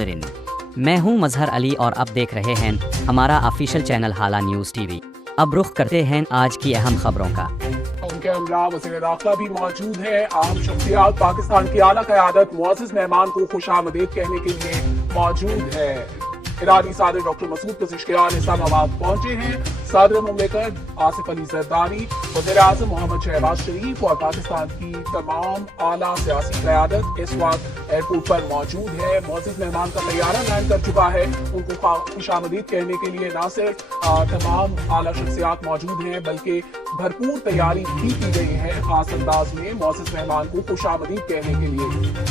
नाज़रीन, मैं हूं मजहर अली और आप देख रहे हैं हमारा ऑफिशियल चैनल हाला न्यूज़ टीवी। अब रुख करते हैं आज की अहम खबरों का। उनके हमरा वज़ीर दाखिला भी मौजूद है। अहम शख्सियात पाकिस्तान की आला क़यादत मुअज़्ज़ज़ मेहमान को खुशामदीद कहने के लिए मौजूद है। ईरानी सदर डॉक्टर मसूद पज़ेश्कियान इस्लामाबाद पहुंचे हैं। सदर मुमलिकत आसिफ अली ज़रदारी, वज़ीर आज़म मोहम्मद शहबाज शरीफ और पाकिस्तान की तमाम आला सियासी क़यादत इस वक्त एयरपोर्ट पर मौजूद है। मुअज़्ज़ज़ मेहमान का तैयारा लैंड कर चुका है। उनको खुशामदीद कहने के लिए न सिर्फ तमाम आला शख्सियात मौजूद हैं बल्कि भरपूर तैयारी भी की गई है खास अंदाज में मुअज़्ज़ज़ मेहमान को खुशामदीद कहने के लिए।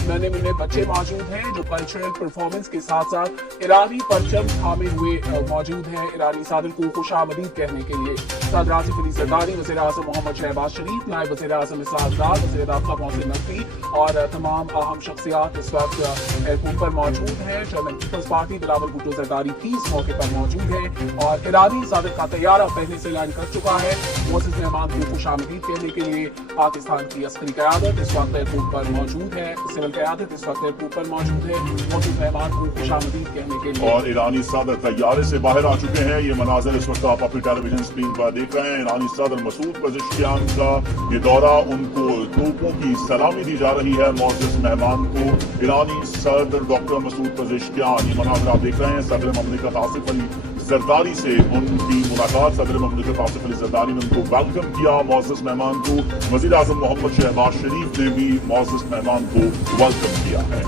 नन्हे मुन्ने बच्चे मौजूद हैं जो कल्चरल परफॉर्मेंस के साथ साथ ईरानी परचम थामे हुए मौजूद हैं ईरानी सदर को खुशामदीद कहने के लिए। सदर आसिफ अली ज़रदारी, वज़ीर आज़म मोहम्मद शहबाज शरीफ, नायब वज़ीर आज़म इसहाक़ डार, वज़ीर दाखिला मोहसिन नकवी और तमाम अहम शख्सियात इस वक्त एयरपोर्ट पर मौजूद हैं। Chairman peoples Party Bilawal Bhutto Zardari भी इस मौके पर मौजूद है और ईरानी सदर का तैयारा पहले से लैंड कर चुका है। मुअज़्ज़ज़ मेहमान को खुशामदीद कहने के लिए पाकिस्तान की अस्करी क़यादत इस वक्त एयरपोर्ट पर मौजूद है। सिविल क़यादत इस वक्त एयरपोर्ट पर मौजूद है मुअज़्ज़ज़ मेहमान को खुशामदीद कहने के लिए। और ईरानी सदर तैयारे से बाहर आ चुके हैं। ये मनाज़र इस वक्त आप अपनी टेलीविजन स्क्रीन पर देख रहे हैं। ईरानी सदर मसूद पज़ेश्कियान का ये दौरा, उनको तोपों की सलामी दी जा रही है मुअज़्ज़ज़ मेहमान को। ईरानी सदर डॉक्टर मसूद पज़ेश्कियान, ये मनाज़र आप देख रहे हैं। सदर ममलिकत आसिफ अली ज़रदारी से उनकी मुलाकात, सदर ममलिकत आसिफ अली ज़रदारी ने उनको वेलकम किया मुअज़्ज़ज़ मेहमान को। वज़ीर आज़म मोहम्मद शहबाज शरीफ ने भी मुअज़्ज़ज़ मेहमान को वेलकम किया है।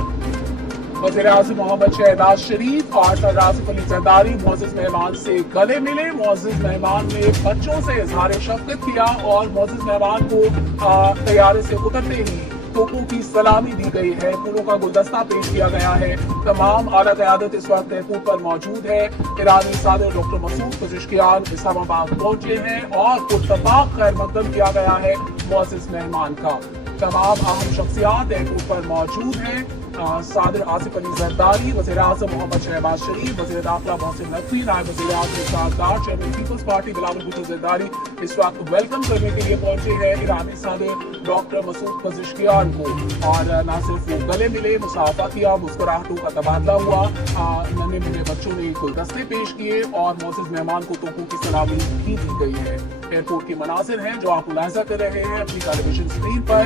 वज़ीर आज़म मोहम्मद शहबाज शरीफ और सदर आसिफ अली ज़रदारी मुअज़्ज़ज़ मेहमान से गले मिले। मुअज़्ज़ज़ मेहमान ने बच्चों से इज़हार शफ़क़त किया और मुअज़्ज़ज़ मेहमान को तैयारे से उतरते ही तोपों की सलामी दी गई है। फूलों का गुलदस्ता पेश किया गया है। तमाम आला क़यादत इस वक्त एयरपोर्ट पर मौजूद है। ईरानी सदर डॉक्टर मसूद पज़ेश्कियान इस्लामाबाद पहुंचे हैं और पुरतफ़ाक़ खैर मक़दम किया गया है मुअज़्ज़ज़ मेहमान का। तमाम अहम शख्सियात एयरपोर्ट पर मौजूद हैं। सदर आसिफ अली ज़रदारी, वज़ीर आज़म मोहम्मद शहबाज शरीफ, वज़ीर दाखिला मोहसिन नकवी, नायब वज़ीर आज़म Ishaq Dar, chairman peoples Party Bilawal Bhutto Zardari इस वक्त वेलकम करने के लिए पहुंचे हैं ईरानी सदर डॉक्टर मसूद पज़ेश्कियान को। और न सिर्फ वो गले मिले, मुसाफा किया, मुस्कुराहटों का तबादला हुआ। नन्हे मुन्ने बच्चों ने गुलदस्ते पेश किए और मुअज़्ज़ज़ मेहमान को तोपों की सलामी भी दी गई है। एयरपोर्ट के मनासिर हैं जो आप मुलाहिज़ा कर रहे हैं अपनी टेलीविजन स्क्रीन पर।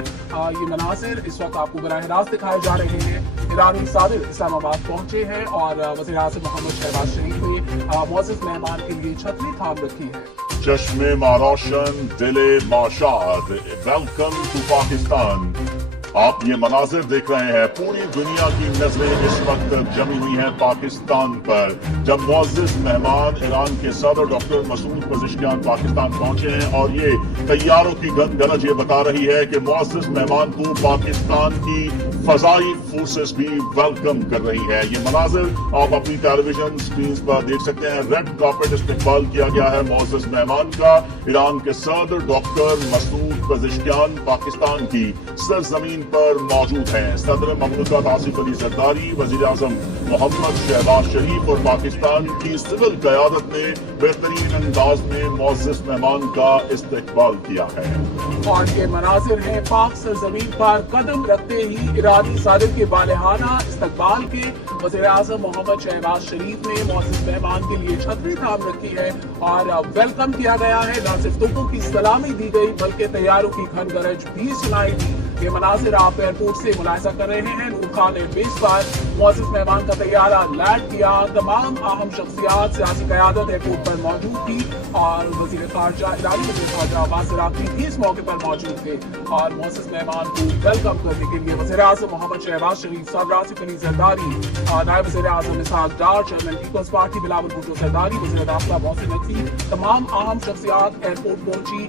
ये मनासिर इस वक्त आपको बराह रास्त दिखाए जा रहे हैं। ईरानी सदर इस्लामाबाद पहुंचे हैं और वज़ीर आज़म मोहम्मद शहबाज शरीफ ने मुअज़्ज़ज़ मेहमान के लिए छतरी थाम रखी है। चश्मे मारोशन, दिले माशाद, वेलकम टू पाकिस्तान। आप ये मनाजिर देख रहे हैं। पूरी दुनिया की नजरें इस वक्त जमी हुई हैं पाकिस्तान पर जब मुअज़्ज़ज़ मेहमान ईरान के सदर डॉक्टर मसूद पज़ेश्कियान पाकिस्तान पहुंचे हैं और ये तैयारों की गनगनज ये बता रही है कि मुअज़्ज़ज़ मेहमान को पाकिस्तान की फ़ज़ाई फोर्सेस भी वेलकम कर रही है। ये मनाजिर आप अपनी टेलीविजन स्क्रीन पर देख सकते हैं। रेड कार्पेट इस्तेमाल किया गया है मुअज़्ज़ज़ मेहमान का। ईरान के सदर डॉक्टर मसूद पज़ेश्कियान पाकिस्तान की सरजमीन पर मौजूद हैं। सदर ममलिकत आसिफ अली ज़रदारी, वज़ीर आज़म मोहम्मद शहबाज शरीफ और पाकिस्तान की सिविल क़यादत ने बेहतरीन अंदाज में मुअज़्ज़ज़ मेहमान का इस्तकबाल किया है। और ये मनाजिर है पाक सरजमीन पर कदम रखते ही ईरानी सदर के बालिहाना इस्तकबाल के। वज़ीर आज़म मोहम्मद शहबाज शरीफ ने मुअज़्ज़ज़ मेहमान के लिए छतरी थाम रखी है और वेलकम किया गया है। न सिर्फ तोपों की सलामी दी गई बल्कि तैयारों की खनगरज भी सुनाई दी। ये मनाजिर आप एयरपोर्ट से मुलाहिज़ा कर रहे हैं। नूर खान एयरबेस पर मुअज़्ज़ज़ मेहमान का तैयारा लैंड किया। तमाम अहम शख्सियात सियासी क़यादत एयरपोर्ट पर मौजूद थी और वज़ीर ख़ारजा ईरानी वज़ीर ख़ारजा अब्बास अराक़ची भी इस मौके पर मौजूद थे और मुअज़्ज़ज़ मेहमान को वेलकम करने के लिए वज़ीर आज़म मोहम्मद शहबाज शरीफ, सदर आसिफ अली ज़रदारी, नायब वज़ीर आज़म Ishaq Dar, chairman peoples Party Bilawal Bhutto Zardari, वज़ीर दाखिला मोहसिन नकवी, तमाम अहम शख्सियात एयरपोर्ट पहुंची,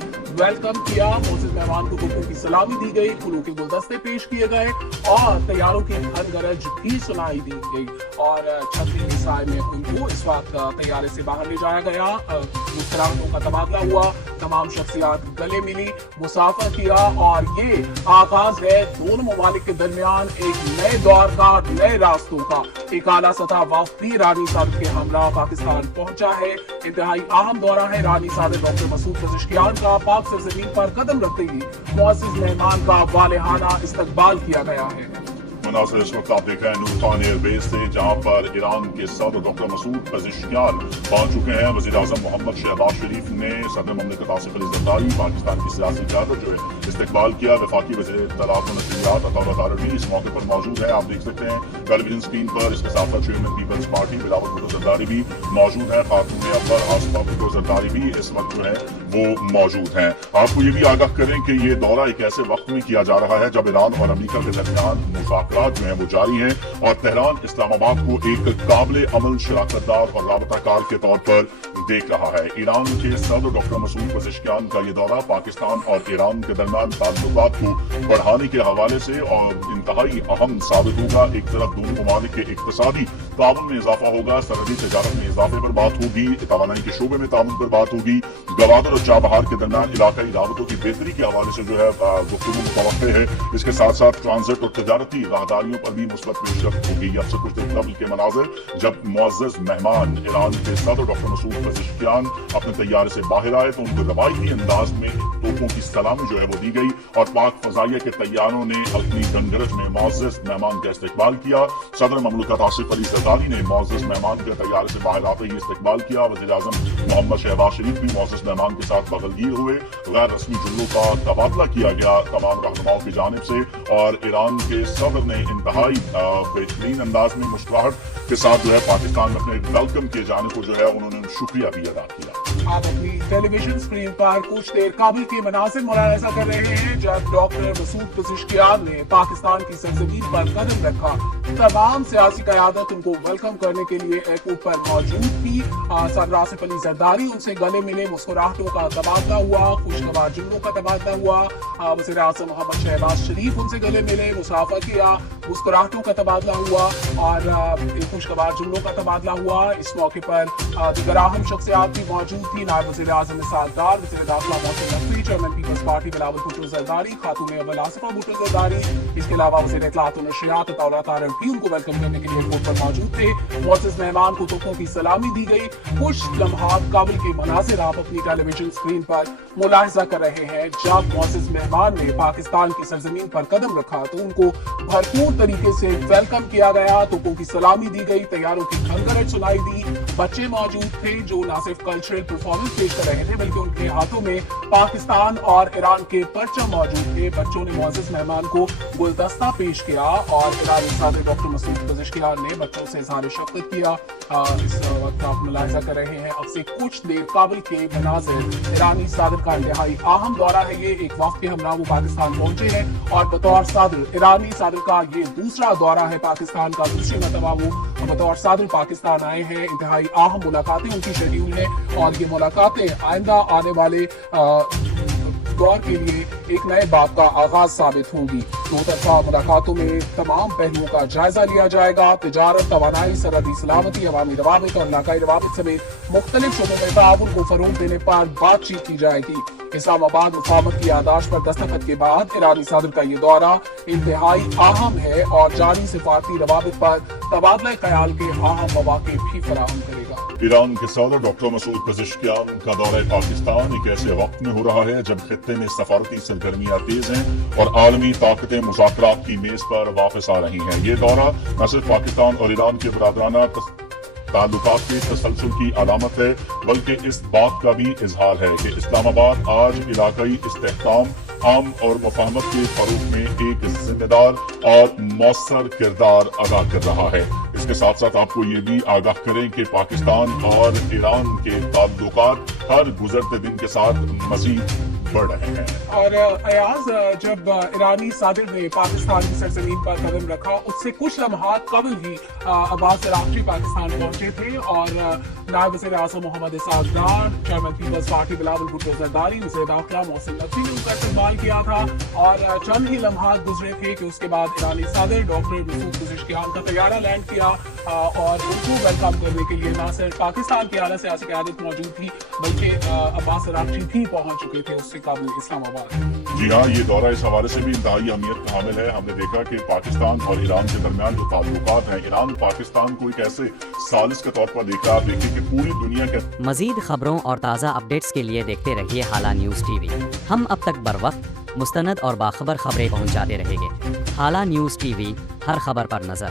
वेलकम किया। मुअज़्ज़ज़ मेहमान को तोपों की सलामी दी गई, फूलों के गुलदस्ते पेश किए गए और तैयारों की खनगरज भी सुनाई दी गई और छतरी के साए में उनको इस वक्त तैयारे से बाहर ले जाया गया। मुस्कुराहटों का तबादला हुआ, तमाम शख्सियात गले मिली, मुसाफा किया और ये आगाज है दोनों ममालिक के दरमियान एक नए दौर का, नए रास्तों का। एक आला सतह वफ़द ईरानी सदर के हमरा पाकिस्तान पहुंचा है। इंतहाई अहम दौरा है ईरानी सदर डॉक्टर मसूद पज़ेश्कियान का। पाक सरजमीन पर कदम रखते ही मुअज़्ज़ज़ मेहमान का वालिहाना इस्तकबाल किया गया है। मुनासिर इस वक्त आप देख रहे हैं नूर खान एयरबेस से, जहां पर ईरान के सदर डॉक्टर मसूद पेज़ेश्कियान पहुंच चुके हैं। वज़ीर आज़म मोहम्मद शहबाज शरीफ ने सदर ममलिकत आसिफ अली ज़रदारी, पाकिस्तान की सियासी क़यादत जो है इस्तकबाल किया। वफाकी वज़ीर इत्तलात व नशरियात अता अरबी इस मौके पर मौजूद है। आप देख सकते हैं टेलीविजन स्क्रीन पर। इसके साथ साथ chairman peoples Party Bilawal Bhutto Zardari भी मौजूद है। खातून अव्वल आसिफा भुट्टो ज़रदारी भी इस वक्त जो है वो मौजूद हैं। आपको ये भी आगाह करें कि ये दौरा एक ऐसे वक्त में किया जा रहा है जब ईरान और अमेरिका के दरमियान मुज़ाकरात जो है वो जारी हैं और तेहरान इस्लामाबाद को एक काबिल अमल शराकतदार और राबताकार के तौर पर देख रहा है। ईरान के सदर डॉक्टर मसूद पेज़ेश्कियान का ये दौरा पाकिस्तान और ईरान के दरमियान ताल्लुकात को बढ़ाने के हवाले से और इंतहाई अहम साबित होगा। एक तरफ दोनों ममालिक के इक्तिसादी ताउन में इजाफा होगा, सरहदी तजारत में इजाफे पर बात होगी, तवानाई के शोबे में ताउन पर बात होगी, गवादर और चाबहार के दरमियान इलाकाई राबतों की बेहतरी के हवाले से जो है गुफ्तगू मुतवक्किल है। इसके साथ साथ ट्रांजिट और तजारती राहदारियों पर भी मुस्बत पेशरफ्त होगी। अब से कुछ देर कबल के मनाज़िर जब मुअज़्ज़ज़ मेहमान ईरान के सदर डॉक्टर मसूद पेज़ेश्कियान अपने तैयारे से बाहर आए तो उनको रवायती अंदाज में तोपों की सलामी जो है वो दी गई और पाक फजाइया के तैयारों ने अपनी गनगरज में मुअज़्ज़ज़ मेहमान का इस्तकबाल किया। सदर ममलिकत आसिफ अली ज़रदारी ने मुअज़्ज़ज़ मेहमान के तैयारे से बाहर आते ही इस्तकबाल किया। वज़ीर आज़म मोहम्मद शहबाज शरीफ भी मुअज़्ज़ज़ मेहमान के साथ बगलगीर हुए। गैर रस्मी जुमलों का तबादला किया गया तमाम रहनुमाओं की जानिब से और ईरान के सदर ने इंतहाई बेहतरीन अंदाज में मुस्कुराहट के साथ जो है पाकिस्तान में अपने वेलकम किए जाने को जो है उन्होंने शुक्रिया भी अदा किया। आप अपनी टेलीविजन स्क्रीन पर कुछ देर काबुल के मनासिर मुलाहिजा कर रहे हैं जब डॉक्टर मसूद पेज़ेश्कियान ने पाकिस्तान की सरजमीन पर कदम रखा। तमाम सियासी क़यादत उनको वेलकम करने के लिए एयरपोर्ट पर मौजूद थी। सदर आसिफ अली ज़रदारी उनसे गले मिले, मुस्कुराहटों का तबादला हुआ, खुशगवार जुमलों का तबादला हुआ। वज़ीर आज़म मोहम्मद शहबाज शरीफ उनसे गले मिले, मुसाफा किया, मुस्कुराहटों का तबादला हुआ और खुशगवार जुमलों का तबादला हुआ। इस मौके पर दीगर अहम शख्सियात भी मौजूद थी। नायब वज़ीर आज़म सादार, वज़ीर दाखिला Mohsin Naqvi, chairman peoples Party Bilawal Bhutto Zardari, खातून अव्वल आसिफा भुट्टो ज़रदारी, इसके अलावा वज़ीर इत्तलात व नशरियात अता अरबी भी उनको वेलकम करने के लिए एयरपोर्ट पर मौजूद थे। मुअज़्ज़ज़ मेहमान को तोपों की सलामी दी गई। कुछ लम्हात काबुल के मनाज़िर आप अपनी टेलीविजन स्क्रीन पर मुलाहिजा कर रहे हैं जब मुअज़्ज़ज़ मेहमान ने पाकिस्तान की सरजमीन पर कदम रखा तो उनको भरपूर तरीके से वेलकम किया गया, तोपों की सलामी दी गई, तैयारों की खनगरज सुनाई दी। बच्चे मौजूद थे जो न सिर्फ कल्चरल परफॉर्मेंस पेश कर रहे थे बल्कि उनके हाथों में पाकिस्तान और ईरान के परचम मौजूद थे। बच्चों ने मुअज़्ज़ज़ मेहमान को गुलदस्ता पेश किया और ईरानी सदर डॉक्टर मसूद पेज़ेश्कियान ने बच्चों से इज़हार शफ़क़त किया। इस वक्त आप मुलाहिजा कर रहे हैं अब से कुछ देर काबुल के मनाज़िर। ईरानी सदर का इंतहाई अहम दौरा है ये, एक वक्त के हमरा वो पाकिस्तान पहुंचे हैं और बतौर सदर ईरानी सदर का ये दूसरा दौरा है पाकिस्तान का। दूसरी मरतबा वो बतौर सदर पाकिस्तान आए हैं। इंतहाई अहम मुलाकातें उनकी शेड्यूल है और ये मुलाकातें आइंदा आने वाले दौर के लिए एक नए बाब का आगाज साबित होंगी। दो तरफा मुलाकातों में तमाम पहलुओं का जायजा लिया जाएगा। तिजारत, तवानाई, सरहदी सलामती, अवामी रवाबित और इलाकाई रवाबित समेत मुख्तलिफ शोबों में ताउन को फरोग देने पर बातचीत की जाएगी। इस्लामाबाद मुफाहमत की यादाश्त पर दस्तखत के बाद ईरानी सदर का ये दौरा इंतहाई अहम है और जारी सिफारती रवाबित पर तबादला ख्याल के अहम मौके भी फराहम करेगा। ईरान के सदर डॉक्टर मसूद पेज़ेश्कियान का दौरा पाकिस्तान एक ऐसे वक्त में हो रहा है जब खित्ते में सफारती सरगर्मियां तेज हैं और आलमी ताकतें मुज़ाकरात की मेज पर वापस आ रही हैं। ये दौरा न सिर्फ पाकिस्तान और ईरान के बरादराना ताल्लुकात के तसलसल की अलामत है बल्कि इस बात का भी इजहार है कि इस्लामाबाद आज इलाकाई इस्तेहकाम, आम और मुफाहमत के फरोग में एक जिम्मेदार और मौसर किरदार अदा कर रहा है। इसके साथ साथ आपको ये भी आगाह करें कि पाकिस्तान और ईरान के ताल्लुकात हर गुजरते दिन के साथ मजीद बढ़ रहे हैं। और अयाज, जब ईरानी सदर ने पाकिस्तान की सरजमीन पर कदम रखा उससे कुछ लम्हात कबल ही अब्बास अराग़ची पाकिस्तान पहुंचे थे और नायब वज़ीर आज़म Mohammad Sadar, chairman peoples Party Bilawal Bhutto Zardari, वज़ीर दाखिला मोहसिन नकवी ने उनका इस्तकबाल किया था और चंद ही लम्हात गुजरे थे कि उसके बाद ईरानी सदर डॉक्टर मसूद पेज़ेश्कियान का तैयारा लैंड किया और उनको वेलकम करने के लिए न सिर्फ पाकिस्तान की आला सियासी क़यादत मौजूद थी बल्कि अब्बास अराग़ची भी पहुंच चुके थे उससे काबुल इस्लामाबाद। जी हाँ, ये दौरा इस हवाले से भी इंतहाई अहमियत का हामिल है। हमने देखा कि पाकिस्तान और ईरान के दरमियान जो ताल्लुकात हैं, ईरान पाकिस्तान को एक ऐसे सालिस के तौर पर देख रहा है। देखिए कि पूरी दुनिया के मजीद खबरों और ताज़ा अपडेट्स के लिए देखते रहिए हाला न्यूज़ टीवी। हम अब तक बर वक्त मुस्तनद और बाखबर खबरें पहुंचाते रहेंगे। हाला न्यूज़ टीवी ہر خبر پر نظر۔